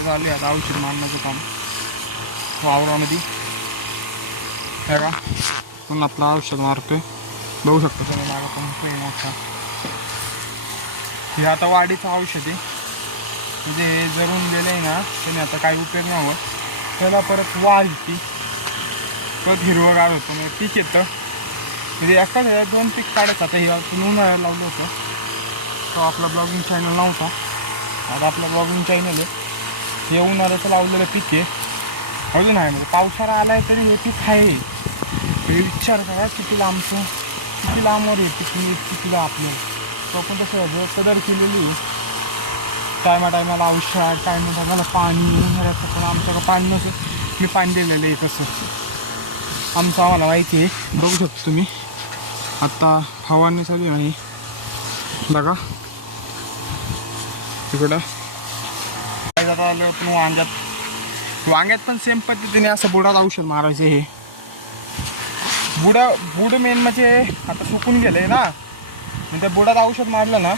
आपलं चालू आहे आता औषध मारण्याचं काम वावरामध्ये. बघा पण आपलं औषध मारतोय, बघू शकतो तुम्ही मागा पण मोठा. हे आता वाढीचं औषध आहे, म्हणजे हे जरून गेलं आहे ना त्याने आता काही उपयोग नाही होत, त्याला परत वाढ येते, परत हिरवगार होतं, म्हणजे पीक येतं. म्हणजे एका वेळेला 2 पीक काढायचं. आता हे आपण उन्हाळ्याला लावलं होतं, तो आपला ब्लॉगिंग चॅनल नव्हता, आता आपला ब्लॉगिंग चॅनल आहे. हे उन्हाळ्याचं लावलेलं पीक आहे, अजून आहे म्हणजे पावसाळा आला आहे तरी हे पीक आहे. विचार करा किती लांबचं, किती लांबवर आहे पीक, किती आपलं तो आपण तसं कदर केलेली. टायमाला औषध, टायमाला पाणी. उन्हाळ्याचं पण आमच्याकडं पाणी नसतं, मी पाणी दिलेलं आहे तसं आमचं आम्हाला माहिती आहे. बघू शकतो तुम्ही आत्ता फवारणी चालू नाही बघा तिकडं. काय जाता आलं पण वांग्यात पण सेम पद्धतीने असं बुडात औषध मारायचं. हे बुड मेन म्हणजे आता सुकून गेलं आहे ना, मग त्या बुडात औषध मारलं ना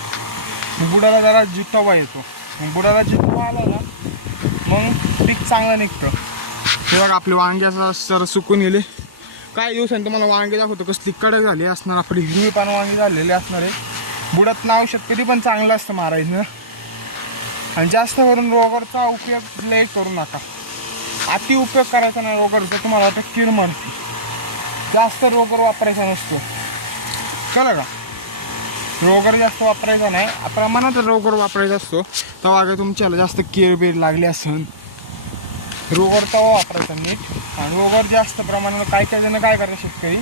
मग बुडाला जरा जितवा येतो. मग बुडाला जितवा आला ना मग पीक चांगलं निघतं. हे बघा आपले वांगे असं जरा सुकून गेले. काही दिवसांनी तुम्हाला वांगे दाखवतो कसली कडक झाली असणार, आपली हिरवी पान वांगे झालेले असणार आहे. बुडात ना औषध कधी पण चांगलं असतं मारायचं. आणि जास्त करून रोगरचा उपयोग लय करू नका, अति उपयोग करायचा नाही रोगरचा, तुम्हाला आता कीड मारते. जास्त रोगर वापरायचा नसतो, कळलं का? रोगर जास्त वापरायचा नाही, प्रमाणात रोगर वापरायचा असतो. तेव्हा काय तुमच्याला जास्त कीड बीड लागली असेल, रोगर तवा वापरायचा नीट. आणि रोगर जास्त प्रमाणात काय जण काय करतात शेतकरी,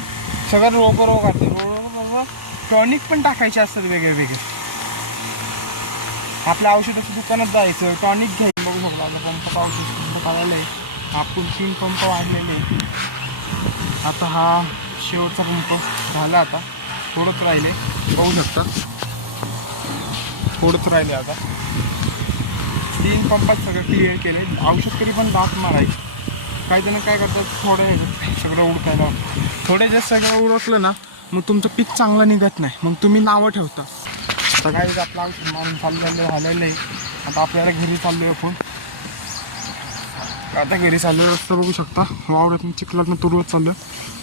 सगळं रोगाचे रोग टॉनिक पण टाकायचे असतात वेगळे. आपल्या औषधाच्या दुकानात जायचं, टॉनिक घ्यायचं. बघू शकतो आपला पंप औषध काढायला आहे. आपण 3 पंप वाढलेले. आता हा शेवटचा पंप झाला, आता थोडंच राहिले. बघू शकता थोडंच राहिले. आता 3 पंपात सगळं क्लिअर केले. औषध तरी पण दात मारायचे. काही जण काय करतात, थोडं सगळं उडकायला, थोडे जे सगळं उडकलं ना मग तुमचं पीक चांगलं निघत नाही, मग तुम्ही नावं ठेवता. आता काही आपलं औषध मारून झालेलं आहे. आता आपल्याला घरी चाललो आहे आपण. आता घरी चाललेलं असतं, बघू शकता वावरातून चिखलातून तुरवत चाललं.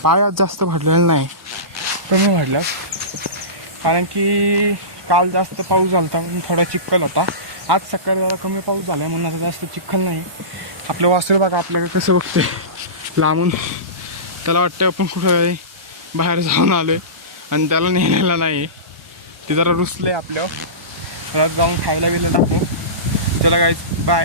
पायात जास्त भरलेलं नाही, कमी भरलं, कारण की काल जास्त पाऊस झाला होता म्हणून थोडा चिखल होता. आज सकाळी जरा कमी पाऊस झाला म्हणून आता जास्त चिखल नाही. आपलं वासर बघा आपल्याकडे कसं बघते लांबून, त्याला वाटतं आपण कुठं बाहेर जाऊन आलो आहे आणि त्याला नेलेलं नाही. ते जरा रुसलं आहे आपल्यावर, परत जाऊन खायला गेलं टाकू त्याला. काय बाय.